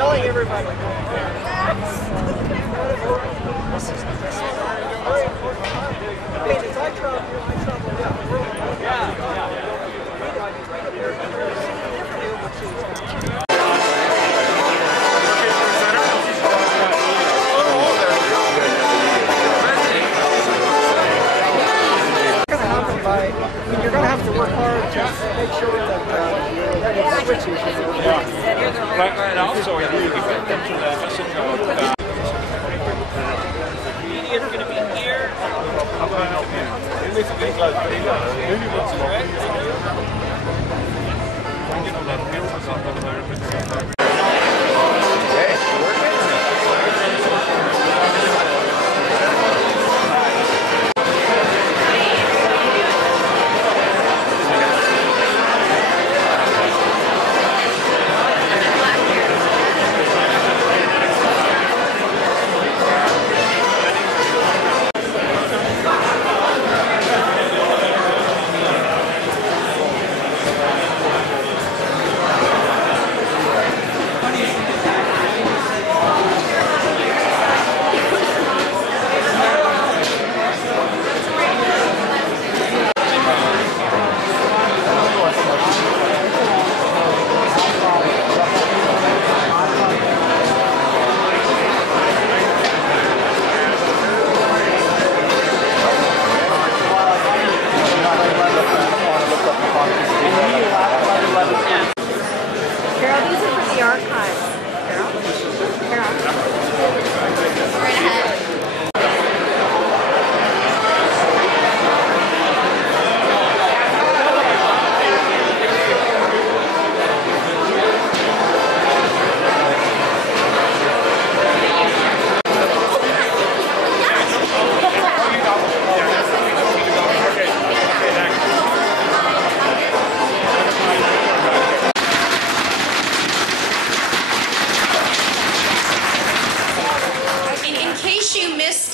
Telling everybody. Very important time. I mean, as I travel, you're going to have to work hard to make sure that it switches. And also, you get them to the message of Ignatieff going to be here.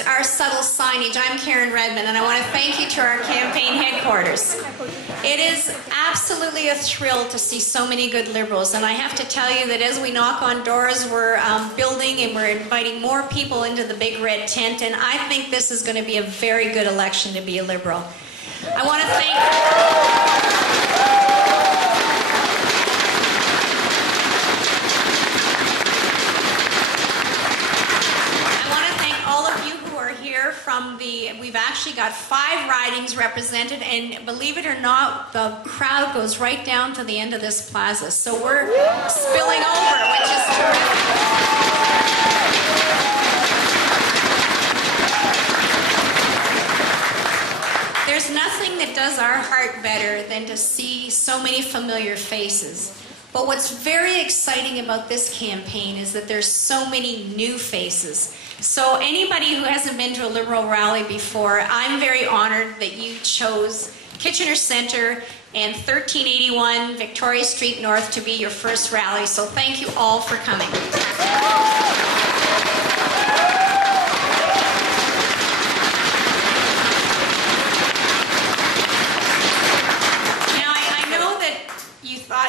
Our subtle signage. I'm Karen Redmond, and I want to thank you to our campaign headquarters. It is absolutely a thrill to see so many good Liberals, and I have to tell you that as we knock on doors, we're building and we're inviting more people into the big red tent, and I think this is going to be a very good election to be a Liberal. I want to thank... We've actually got 5 ridings represented, and believe it or not, the crowd goes right down to the end of this plaza. So we're spilling over, which is terrific. There's nothing that does our heart better than to see so many familiar faces. But what's very exciting about this campaign is that there's so many new faces. So anybody who hasn't been to a Liberal rally before, I'm very honored that you chose Kitchener Centre and 1381 Victoria Street North to be your first rally. So thank you all for coming.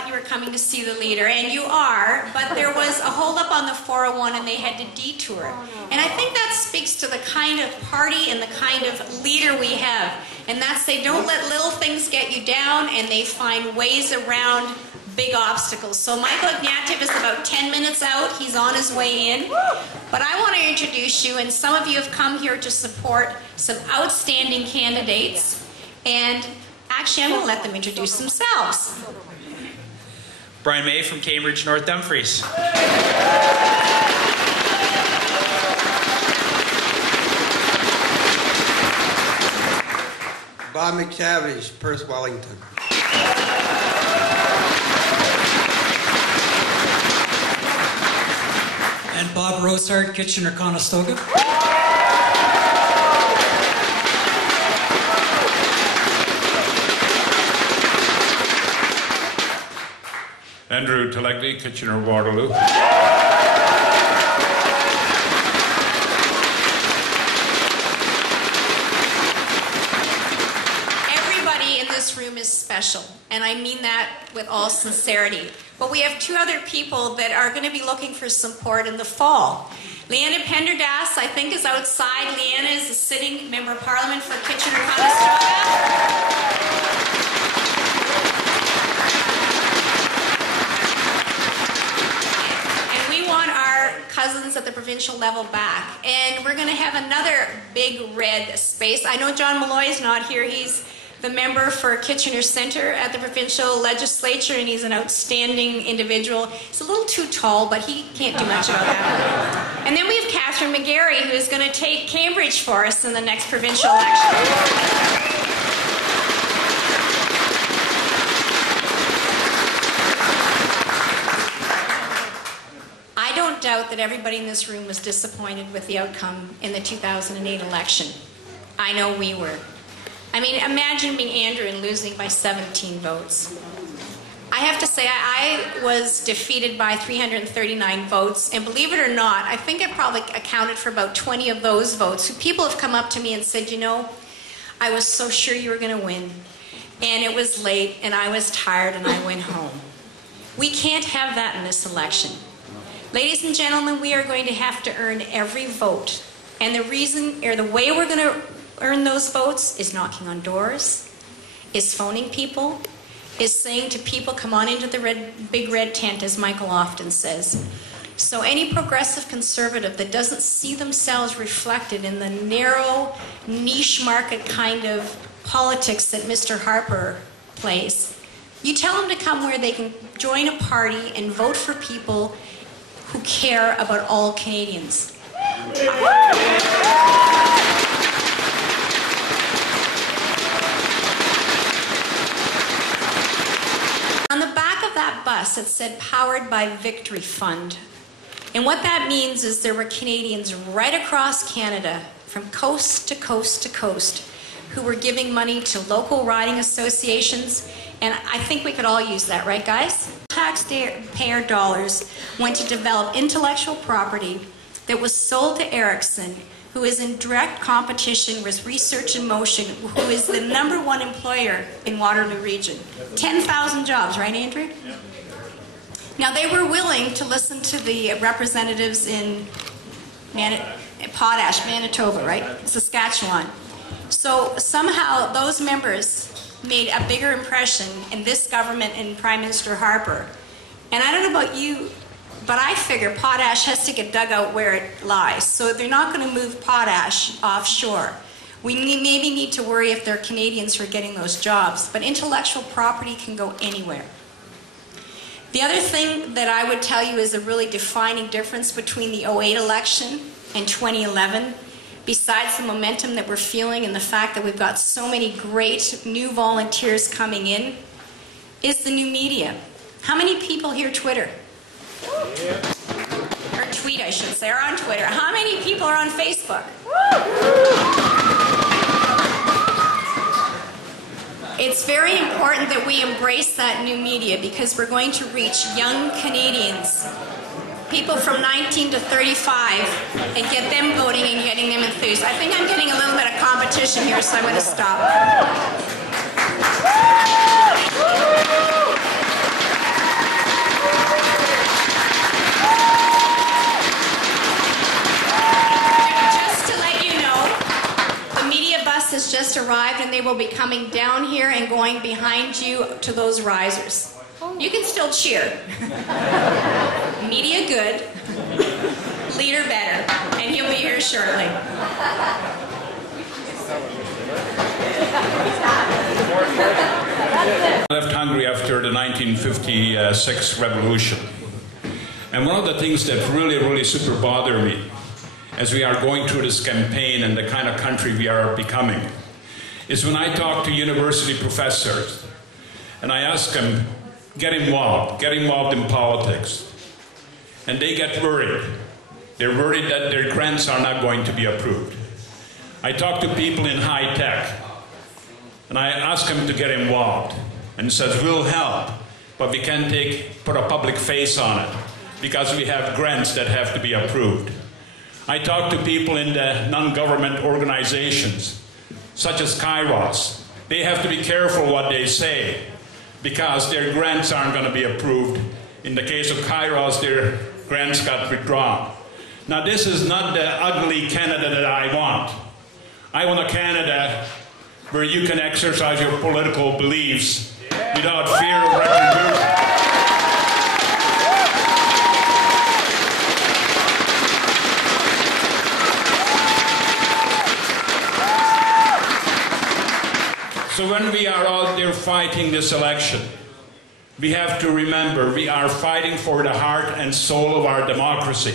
You were coming to see the leader, and you are, but there was a holdup on the 401 and they had to detour. And I think that speaks to the kind of party and the kind of leader we have, and that's they don't let little things get you down, and they find ways around big obstacles. So Michael Ignatieff is about 10 minutes out. He's on his way in. But I want to introduce you, and some of you have come here to support some outstanding candidates, and actually I'm going to let them introduce themselves. Brian May from Cambridge, North Dumfries. Bob McTavish, Perth Wellington. And Bob Rosart, Kitchener-Conestoga. Andrew Telegdi, Kitchener-Waterloo. Everybody in this room is is special, and I mean that with all sincerity. But we have two other people that are going to be looking for support in the fall. Leanna Pendergast, I think, is outside. Leanna is a sitting member of Parliament for Kitchener-Conestoga. Cousins at the provincial level back. And we're going to have another big red space. I know John Malloy is not here. He's the member for Kitchener Centre at the provincial legislature, and he's an outstanding individual. He's a little too tall, but he can't do much about that. And then we have Catherine McGarry, who is going to take Cambridge for us in the next provincial election. I don't doubt that everybody in this room was disappointed with the outcome in the 2008 election. I know we were. I mean, imagine being Andrew and losing by 17 votes. I have to say, I was defeated by 339 votes, and believe it or not, I think I probably accounted for about 20 of those votes. People have come up to me and said, you know, I was so sure you were going to win, and it was late, and I was tired, and I went home. We can't have that in this election. Ladies and gentlemen, we are going to have to earn every vote. And the reason, or the way we're going to earn those votes is knocking on doors, is phoning people, is saying to people, come on into the big red tent, as Michael often says. So any progressive conservative that doesn't see themselves reflected in the narrow, niche market kind of politics that Mr. Harper plays, you tell them to come where they can join a party and vote for people who care about all Canadians. On the back of that bus, it said, powered by Victory Fund. And what that means is there were Canadians right across Canada, from coast to coast to coast, who were giving money to local riding associations. And I think we could all use that, right, guys? Taxpayer dollars went to develop intellectual property that was sold to Ericsson, who is in direct competition with Research in Motion, who is the #1 employer in Waterloo Region. 10,000 jobs, right, Andrew? Yeah. Now, they were willing to listen to the representatives in Potash, Manitoba, right? Saskatchewan. So somehow those members made a bigger impression in this government and Prime Minister Harper. And I don't know about you, but I figure potash has to get dug out where it lies. So they're not going to move potash offshore. We maybe need to worry if they're Canadians who are getting those jobs, but intellectual property can go anywhere. The other thing that I would tell you is a really defining difference between the 2008 election and 2011, besides the momentum that we're feeling and the fact that we've got so many great new volunteers coming in, is the new media. How many people here Twitter? Or tweet, I should say, or on Twitter. How many people are on Facebook? It's very important that we embrace that new media because we're going to reach young Canadians, people from 19 to 35, and get them voting and getting them enthused. I think I'm getting a little bit of competition here, so I'm going to stop. Just to let you know, the media bus has just arrived, and they will be coming down here and going behind you to those risers. You can still cheer. Media good, leader better, and he'll be here shortly. I left Hungary after the 1956 revolution. And one of the things that really super bother me as we are going through this campaign and the kind of country we are becoming is when I talk to university professors and I ask them, get involved in politics. And they get worried. They're worried that their grants are not going to be approved. I talk to people in high tech, and I ask them to get involved. And it says, we'll help, but we can't put a public face on it, because we have grants that have to be approved. I talk to people in the non-government organizations, such as Kairos, they have to be careful what they say, because their grants aren't going to be approved. In the case of Kairos, their grants got withdrawn. Now, this is not the ugly Canada that I want. I want a Canada where you can exercise your political beliefs without fear of retribution. So when we are out there fighting this election, we have to remember we are fighting for the heart and soul of our democracy.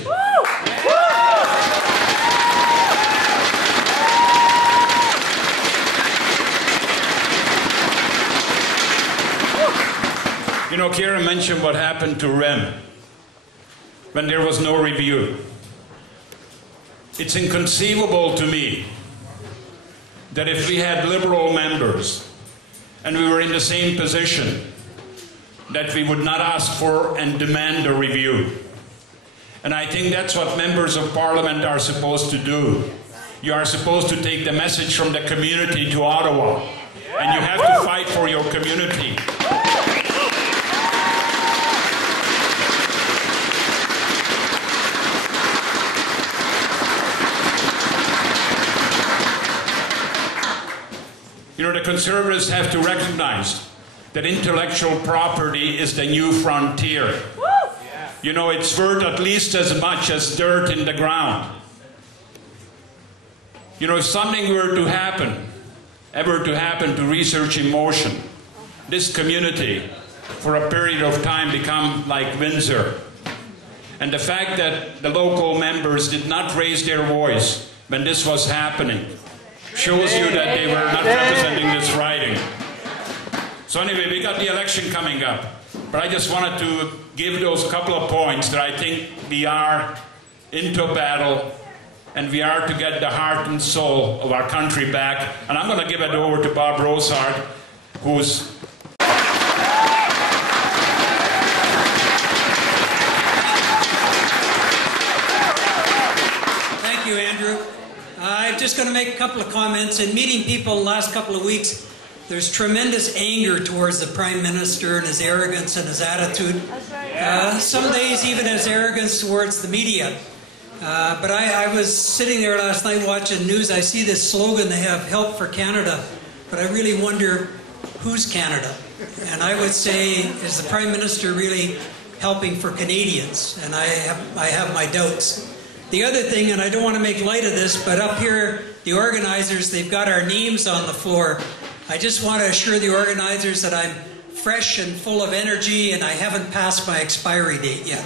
You know, Kieran mentioned what happened to REM when there was no review. It's inconceivable to me that if we had Liberal members and we were in the same position, that we would not ask for and demand a review. And I think that's what members of Parliament are supposed to do. You are supposed to take the message from the community to Ottawa, and you have to fight for your community. You know, the Conservatives have to recognize that intellectual property is the new frontier. You know, it's worth at least as much as dirt in the ground. You know, if something were to happen, ever to happen to Research in Motion, this community, for a period of time, become like Windsor. And the fact that the local members did not raise their voice when this was happening shows you that they were not representing this riding. So anyway, we got the election coming up, but I just wanted to give those couple of points that I think we are into battle, and we are to get the heart and soul of our country back. And I'm going to give it over to Bob Rosart, who's... Thank you, Andrew. I'm just going to make a couple of comments. In meeting people the last couple of weeks, there's tremendous anger towards the Prime Minister and his arrogance and his attitude. Some days even his arrogance towards the media. But I was sitting there last night watching news. I see this slogan they have, Help for Canada. But I really wonder, who's Canada? And I would say, is the Prime Minister really helping for Canadians? And I have my doubts. The other thing, and I don't want to make light of this, but up here, the organizers, they've got our names on the floor. I just want to assure the organizers that I'm fresh and full of energy, and I haven't passed my expiry date yet.